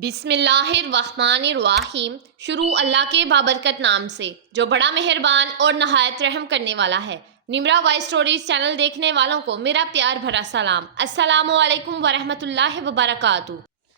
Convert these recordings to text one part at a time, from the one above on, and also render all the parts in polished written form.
بسم اللہ الرحمن الرحیم۔ شروع اللہ کے بابرکت نام سے جو بڑا مہربان اور نہایت رحم کرنے والا ہے۔ نمرا وائس سٹوریز چینل دیکھنے والوں کو میرا پیار بھرا سلام۔ السلام علیکم ورحمۃ اللہ وبرکاتہ۔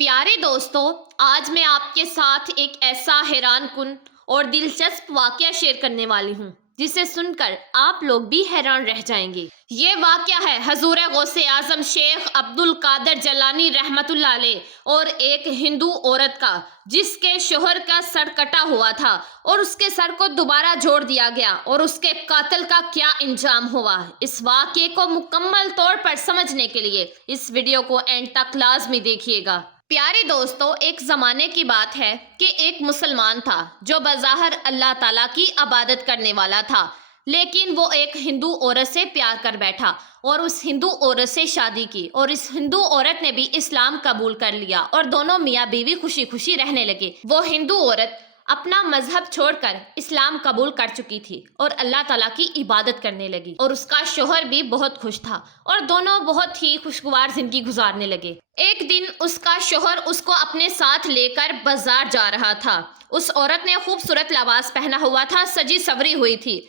پیارے دوستو، آج میں آپ کے ساتھ ایک ایسا حیران کن اور دلچسپ واقعہ شیئر کرنے والی ہوں جسے سن کر آپ لوگ بھی حیران رہ جائیں گے۔ یہ واقعہ ہے حضور غوث اعظم شیخ عبد القادر جیلانی رحمۃ اللہ علیہ اور ایک ہندو عورت کا، جس کے شوہر کا سر کٹا ہوا تھا اور اس کے سر کو دوبارہ جوڑ دیا گیا، اور اس کے قاتل کا کیا انجام ہوا۔ اس واقعے کو مکمل طور پر سمجھنے کے لیے اس ویڈیو کو اینڈ تک لازمی دیکھیے گا۔ پیارے دوستو، ایک زمانے کی بات ہے کہ ایک مسلمان تھا جو بظاہر اللہ تعالیٰ کی عبادت کرنے والا تھا، لیکن وہ ایک ہندو عورت سے پیار کر بیٹھا اور اس ہندو عورت سے شادی کی، اور اس ہندو عورت نے بھی اسلام قبول کر لیا اور دونوں میاں بیوی خوشی خوشی رہنے لگے۔ وہ ہندو عورت اپنا مذہب چھوڑ کر اسلام قبول کر چکی تھی اور اللہ تعالیٰ کی عبادت کرنے لگی، اور اس کا شوہر بھی بہت خوش تھا اور دونوں بہت ہی خوشگوار زندگی گزارنے لگے۔ ایک دن اس کا شوہر اس کو اپنے ساتھ لے کر بازار جا رہا تھا۔ اس عورت نے خوبصورت لباس پہنا ہوا تھا، سجی سوری ہوئی تھی۔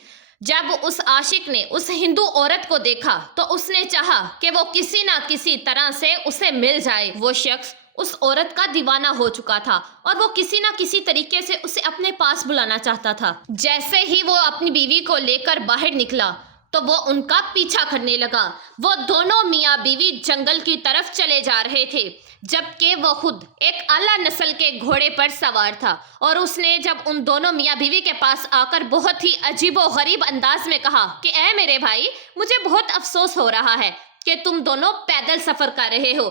جب اس عاشق نے اس ہندو عورت کو دیکھا تو اس نے چاہا کہ وہ کسی نہ کسی طرح سے اسے مل جائے۔ وہ شخص اس عورت کا دیوانہ ہو چکا تھا اور وہ کسی نہ کسی طریقے سے اسے اپنے پاس بلانا چاہتا تھا۔ جیسے ہی وہ اپنی بیوی کو لے کر باہر نکلا تو وہ ان کا پیچھا کرنے لگا۔ وہ دونوں میاں بیوی جنگل کی طرف چلے جا رہے تھے، جبکہ وہ خود ایک اعلیٰ نسل کے گھوڑے پر سوار تھا، اور اس نے جب ان دونوں میاں بیوی کے پاس آ کر بہت ہی عجیب و غریب انداز میں کہا کہ اے میرے بھائی، مجھے بہت افسوس ہو رہا ہے کہ تم دونوں پیدل سفر کر رہے ہو۔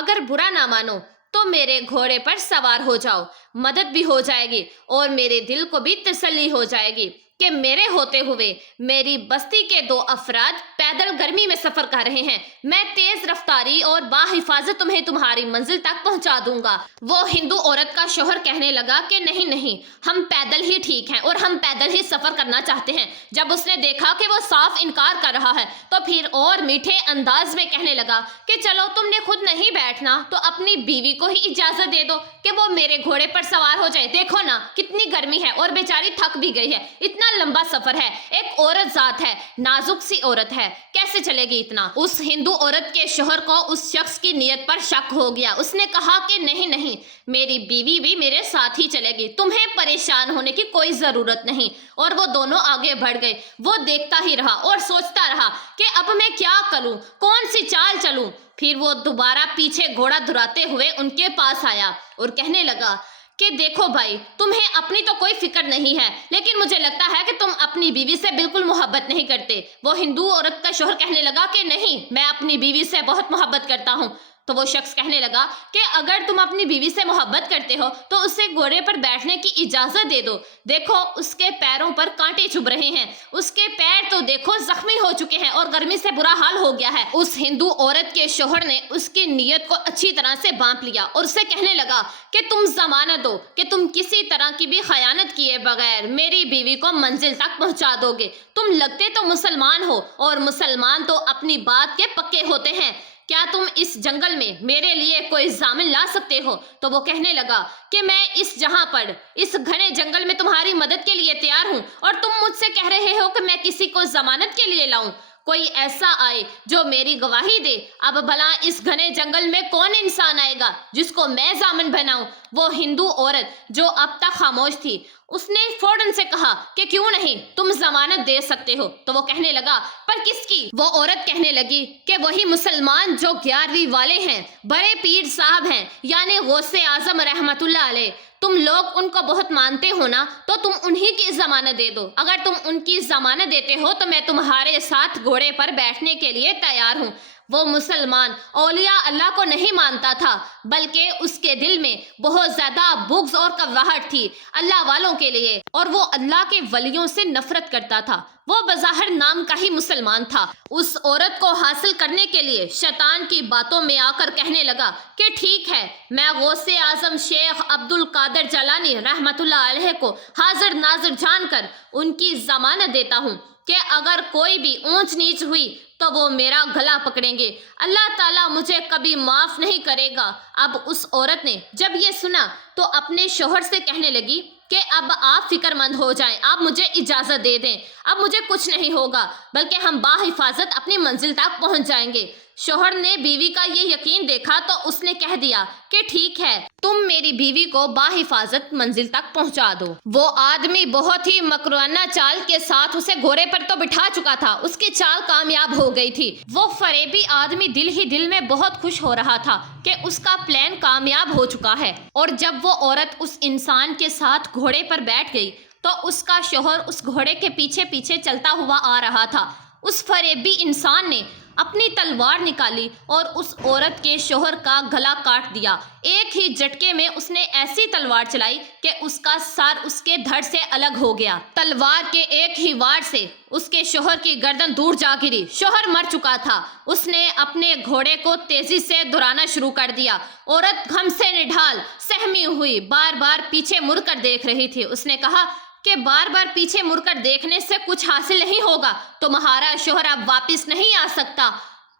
اگر برا نہ مانو تو میرے گھوڑے پر سوار ہو جاؤ، مدد بھی ہو جائے گی اور میرے دل کو بھی تسلی ہو جائے گی کہ میرے ہوتے ہوئے میری بستی کے دو افراد پیدل گرمی میں سفر کر رہے ہیں۔ میں تیز رفتاری اور باحفاظت تمہیں تمہاری منزل تک پہنچا دوں گا۔ وہ ہندو عورت کا شوہر کہنے لگا کہ نہیں نہیں، ہم پیدل ہی ٹھیک ہیں اور ہم پیدل ہی سفر کرنا چاہتے ہیں۔ جب اس نے دیکھا کہ وہ صاف انکار کر رہا ہے تو پھر اور میٹھے انداز میں کہنے لگا کہ چلو، تم نے خود نہیں بیٹھنا تو اپنی بیوی کو ہی اجازت دے دو کہ وہ میرے گھوڑے پر سوار ہو جائے۔ دیکھو نا کتنی گرمی ہے اور بیچاری تھک بھی گئی ہے، اتنا لمبا سفر ہے، ایک عورت ذات ہے، نازک سی عورت ہے، کیسے چلے گی اتنا؟ اس ہندو عورت کے شوہر کو اس شخص کی نیت پر شک ہو گیا۔ اس نے کہا کہ نہیں نہیں، میری بیوی بھی میرے ساتھ ہی چلے گی، تمہیں پریشان ہونے کی کوئی ضرورت نہیں۔ اور وہ دونوں آگے بڑھ گئے۔ وہ دیکھتا ہی رہا اور سوچتا رہا کہ اب میں کیا کروں، کون سی چال چلوں۔ پھر وہ دوبارہ پیچھے گھوڑا دھراتے ہوئے ان کے پاس آیا اور کہنے لگا کہ دیکھو بھائی، تمہیں اپنی تو کوئی فکر نہیں ہے، لیکن مجھے لگتا ہے کہ تم اپنی بیوی سے بالکل محبت نہیں کرتے۔ وہ ہندو عورت کا شوہر کہنے لگا کہ نہیں، میں اپنی بیوی سے بہت محبت کرتا ہوں۔ تو وہ شخص کہنے لگا کہ اگر تم اپنی بیوی سے محبت کرتے ہو تو اسے گھوڑے پر بیٹھنے کی اجازت دے دو۔ دیکھو اس کے پیروں پر کانٹے چبھ رہے ہیں، اس کے پیر تو دیکھو زخمی ہو چکے ہیں اور گرمی سے برا حال ہو گیا ہے۔ اس ہندو عورت کے شوہر نے اس کی نیت کو اچھی طرح سے بانپ لیا اور اسے کہنے لگا کہ تم ضمانت دو کہ تم کسی طرح کی بھی خیانت کیے بغیر میری بیوی کو منزل تک پہنچا دو گے۔ تم لگتے تو مسلمان ہو اور مسلمان تو اپنی بات کے پکے ہوتے ہیں، کیا تم اس جنگل میں میرے لیے کوئی ضامن لا سکتے ہو؟ تو وہ کہنے لگا کہ میں اس جہاں پر اس گھنے جنگل میں تمہاری مدد کے لیے تیار ہوں، اور تم مجھ سے کہہ رہے ہو کہ میں کسی کو ضمانت کے لیے لاؤں؟ کوئی ایسا آئے جو میری گواہی دے۔ اب بھلا اس گھنے جنگل میں کون انسان آئے گا جس کو میں ضامن بناؤں؟ وہ ہندو عورت جو اب تک خاموش تھی، اس نے فوراً سے کہا کہ کیوں نہیں، تم ضمانت دے سکتے ہو۔ تو وہ کہنے لگا پر کس کی؟ وہ عورت کہنے لگی کہ وہی مسلمان جو 11ویں والے ہیں، بڑے پیر صاحب ہیں، یعنی غوث اعظم رحمۃ اللہ علیہ۔ تم لوگ ان کو بہت مانتے ہو نا، تو تم انہی کی ضمانت دے دو۔ اگر تم ان کی ضمانت دیتے ہو تو میں تمہارے ساتھ گھوڑے پر بیٹھنے کے لیے تیار ہوں۔ وہ مسلمان اولیاء اللہ کو نہیں مانتا تھا، بلکہ اس کے دل میں بہت زیادہ بغض اور کڑواہٹ تھی اللہ والوں کے لیے، اور وہ اللہ کے ولیوں سے نفرت کرتا تھا۔ وہ بظاہر نام کا ہی مسلمان تھا۔ اس عورت کو حاصل کرنے کے لیے شیطان کی باتوں میں آ کر کہنے لگا کہ ٹھیک ہے، میں غوث اعظم شیخ عبد القادر جیلانی رحمۃ اللہ علیہ کو حاضر ناظر جان کر ان کی ضمانت دیتا ہوں کہ اگر کوئی بھی اونچ نیچ ہوئی تو وہ میرا گلا پکڑیں گے، اللہ تعالیٰ مجھے کبھی معاف نہیں کرے گا۔ اب اس عورت نے جب یہ سنا تو اپنے شوہر سے کہنے لگی کہ اب آپ فکر مند ہو جائیں، آپ مجھے اجازت دے دیں، اب مجھے کچھ نہیں ہوگا، بلکہ ہم باحفاظت اپنی منزل تک پہنچ جائیں گے۔ شوہر نے بیوی کا یہ یقین دیکھا تو اس نے کہہ دیا کہ ٹھیک ہے، تم میری بیوی کو باحفاظت منزل تک پہنچا دو۔ وہ آدمی بہت ہی مکرانہ چال کے ساتھ اسے گھوڑے پر تو بٹھا چکا تھا، اس کی چال کامیاب ہو گئی تھی۔ وہ فریبی آدمی دل ہی دل میں بہت خوش ہو رہا تھا کہ اس کا پلان کامیاب ہو چکا ہے۔ اور جب وہ عورت اس انسان کے ساتھ گھوڑے پر بیٹھ گئی تو اس کا شوہر اس گھوڑے کے پیچھے پیچھے چلتا ہوا آ رہا تھا۔ اس فریبی انسان نے اپنی تلوار نکالی اور اس عورت کے شوہر کا گلا کاٹ دیا۔ ایک ہی جھٹکے میں اس نے ایسی تلوار چلائی کہ اس کا سر اس کے دھڑ سے الگ ہو گیا۔ تلوار کے ایک ہی وار سے اس کے شوہر کی گردن دور جا گری۔ شوہر مر چکا تھا۔ اس نے اپنے گھوڑے کو تیزی سے دوڑانا شروع کر دیا۔ عورت غم سے نڈھال سہمی ہوئی بار بار پیچھے مڑ کر دیکھ رہی تھی۔ اس نے کہا کہ بار بار پیچھے مڑ کر دیکھنے سے کچھ حاصل نہیں ہوگا، تمہارا شوہر اب واپس نہیں آ سکتا۔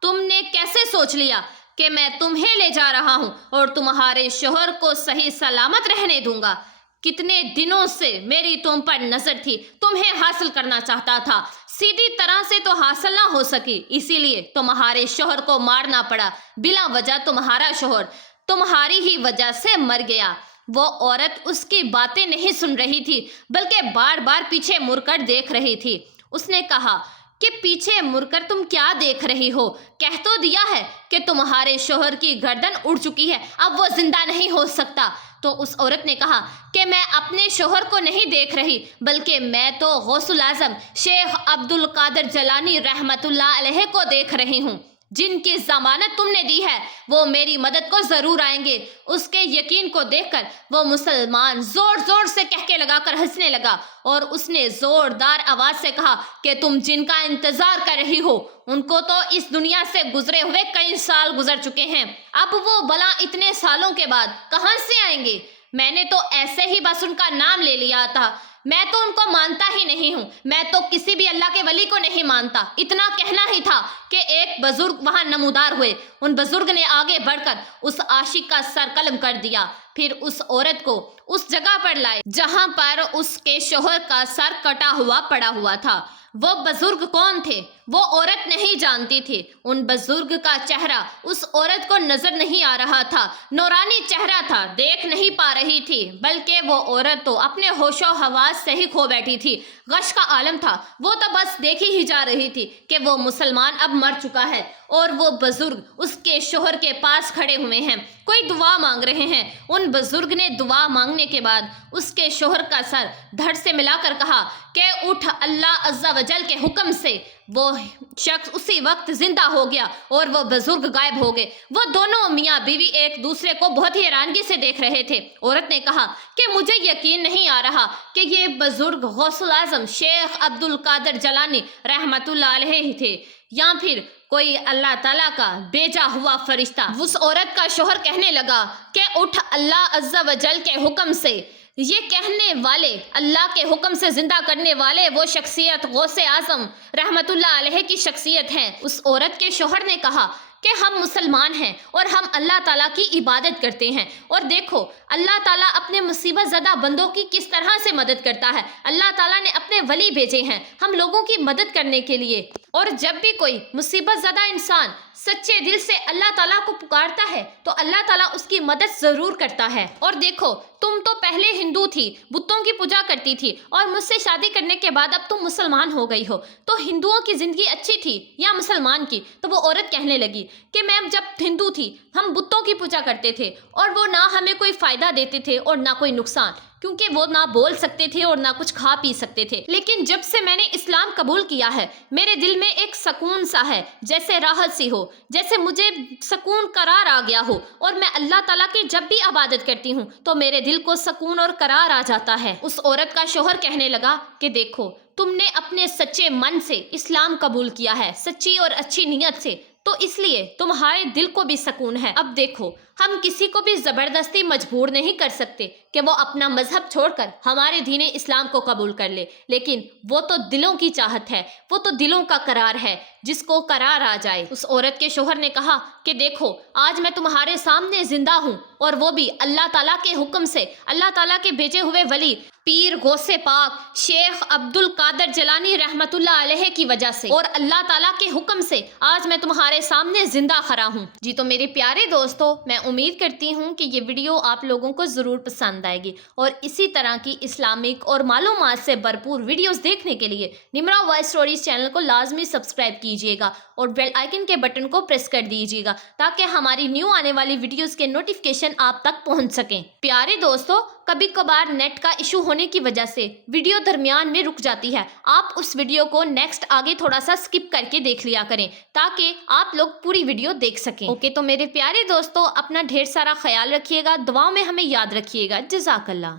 تم نے کیسے سوچ لیا کہ میں تمہیں لے جا رہا ہوں اور تمہارے شوہر کو صحیح سلامت رہنے دوں گا؟ کتنے دنوں سے میری تم پر نظر تھی، تمہیں حاصل کرنا چاہتا تھا، سیدھی طرح سے تو حاصل نہ ہو سکی، اسی لیے تمہارے شوہر کو مارنا پڑا۔ بلا وجہ تمہارا شوہر تمہاری ہی وجہ سے مر گیا۔ وہ عورت اس کی باتیں نہیں سن رہی تھی بلکہ بار بار پیچھے مڑ کر دیکھ رہی تھی۔ اس نے کہا کہ پیچھے مڑ کر تم کیا دیکھ رہی ہو؟ کہہ تو دیا ہے کہ تمہارے شوہر کی گردن اڑ چکی ہے، اب وہ زندہ نہیں ہو سکتا۔ تو اس عورت نے کہا کہ میں اپنے شوہر کو نہیں دیکھ رہی بلکہ میں تو غوث الاعظم شیخ عبد القادر جیلانی رحمت اللہ علیہ کو دیکھ رہی ہوں، جن کی ضمانت تم نے دی ہے، وہ میری مدد کو ضرور آئیں گے۔ اس کے یقین کو دیکھ کر وہ مسلمان زور زور سے کہکے لگا کر ہنسنے لگا اور اس نے زوردار آواز سے کہا کہ تم جن کا انتظار کر رہی ہو ان کو تو اس دنیا سے گزرے ہوئے کئی سال گزر چکے ہیں، اب وہ بلا اتنے سالوں کے بعد کہاں سے آئیں گے؟ میں نے تو ایسے ہی بس ان کا نام لے لیا تھا، میں تو ان کو مانتا ہی نہیں ہوں، میں تو کسی بھی اللہ کے ولی کو نہیں مانتا۔ اتنا کہنا ہی تھا کہ ایک بزرگ وہاں نمودار ہوئے۔ ان بزرگ نے آگے بڑھ کر اس عاشق کا سر قلم کر دیا، پھر اس عورت کو اس جگہ پر لائے جہاں پر اس کے شوہر کا سر کٹا ہوا پڑا ہوا تھا۔ وہ بزرگ کون تھے وہ عورت نہیں جانتی تھی۔ ان بزرگ کا چہرہ اس عورت کو نظر نہیں آ رہا تھا، نورانی چہرہ تھا، دیکھ نہیں پا رہی تھی، بلکہ وہ عورت تو اپنے ہوش و حواس سے ہی کھو بیٹھی تھی۔ غش کا عالم تھا، وہ تو بس دیکھی ہی جا رہی تھی کہ وہ مسلمان اب مر چکا ہے اور وہ بزرگ اس کے شوہر کے پاس کھڑے ہوئے ہیں، کوئی دعا مانگ رہے ہیں۔ ان بزرگ نے دعا مانگنے کے بعد اس کے شوہر کا سر دھڑ سے ملا کر کہا کہ اٹھ، اللہ عز و جل کے حکم سے وہ شخص اسی وقت زندہ ہو گیا اور وہ بزرگ غائب ہو گئے۔ وہ دونوں میاں بیوی ایک دوسرے کو بہت ہی حیرانگی سے دیکھ رہے تھے۔ عورت نے کہا کہ مجھے یقین نہیں آ رہا کہ یہ بزرگ غوث الاعظم شیخ عبد القادر جیلانی رحمت اللہ علیہ ہی تھے یا پھر کوئی اللہ تعالیٰ کا بھیجا ہوا فرشتہ۔ اس عورت کا شوہر کہنے لگا کہ اٹھ، اللہ عز و جل کے حکم سے، یہ کہنے والے اللہ کے حکم سے زندہ کرنے والے وہ شخصیت غوث اعظم رحمت اللہ علیہ کی شخصیت ہیں۔ اس عورت کے شوہر نے کہا کہ ہم مسلمان ہیں اور ہم اللہ تعالیٰ کی عبادت کرتے ہیں، اور دیکھو اللہ تعالیٰ اپنے مصیبت زدہ بندوں کی کس طرح سے مدد کرتا ہے۔ اللہ تعالیٰ نے اپنے ولی بھیجے ہیں ہم لوگوں کی مدد کرنے کے لیے، اور جب بھی کوئی مصیبت زدہ انسان سچے دل سے اللہ تعالیٰ کو پکارتا ہے تو اللہ تعالیٰ اس کی مدد ضرور کرتا ہے۔ اور دیکھو تم تو پہلے ہندو تھی، بتوں کی پوجا کرتی تھی، اور مجھ سے شادی کرنے کے بعد اب تم مسلمان ہو گئی ہو، تو ہندوؤں کی زندگی اچھی تھی یا مسلمان کی؟ تو وہ عورت کہنے لگی کہ میم جب ہندو تھی ہم بتوں کی پوجا کرتے تھے اور وہ نہ ہمیں کوئی فائدہ دیتے تھے اور نہ کوئی نقصان، کیونکہ وہ نہ بول سکتے تھے اور نہ کچھ کھا پی سکتے تھے۔ لیکن جب سے میں نے اسلام قبول کیا ہے میرے دل میں ایک سکون سا ہے، جیسے راحت سی ہو، جیسے مجھے سکون قرار آ گیا ہو، اور میں اللہ تعالیٰ کی جب بھی عبادت کرتی ہوں تو میرے دل کو سکون اور قرار آ جاتا ہے۔ اس عورت کا شوہر کہنے لگا کہ دیکھو تم نے اپنے سچے من سے اسلام قبول کیا ہے، سچی اور اچھی نیت سے تو اس لیے تمہارے دل کو بھی سکون ہے۔ اب دیکھو، ہم کسی کو بھی زبردستی مجبور نہیں کر سکتے کہ وہ اپنا مذہب چھوڑ کر ہمارے دین اسلام کو قبول کر لے، لیکن وہ تو دلوں کی چاہت ہے، وہ تو دلوں کا قرار ہے، جس کو قرار آ جائے۔ اس عورت کے شوہر نے کہا کہ دیکھو، آج میں تمہارے سامنے زندہ ہوں، اور وہ بھی اللہ تعالیٰ کے حکم سے، اللہ تعالیٰ کے بھیجے ہوئے ولی پیر غوث پاک شیخ عبد القادر جیلانی رحمت اللہ علیہ کی وجہ سے، اور اللہ تعالیٰ کے حکم سے آج میں تمہارے سامنے زندہ کھڑا ہوں۔ جی تو میرے پیارے دوستو، میں امید کرتی ہوں کہ یہ ویڈیو آپ لوگوں کو ضرور پسند آئے گی، اور اسی طرح کی اسلامک اور معلومات سے بھرپور ویڈیوز دیکھنے کے لیے نمرا وائس اسٹوریز چینل کو لازمی سبسکرائب کیجیے گا اور بیل آئیکن کے بٹن کو پریس کر دیجیے گا تاکہ ہماری نیو آنے والی ویڈیوز کے نوٹیفیکیشن آپ تک پہنچ سکیں۔ پیارے دوستو، کبھی کبھار نیٹ کا ایشو ہونے کی وجہ سے ویڈیو درمیان میں رک جاتی ہے، آپ اس ویڈیو کو نیکسٹ آگے تھوڑا سا سکپ کر کے دیکھ لیا کریں تاکہ آپ لوگ پوری ویڈیو دیکھ سکیں۔ اوکے، تو میرے پیارے دوستو، اپنا ڈھیر سارا خیال رکھیے گا، دعاؤں میں ہمیں یاد رکھیے گا۔ جزاک اللہ۔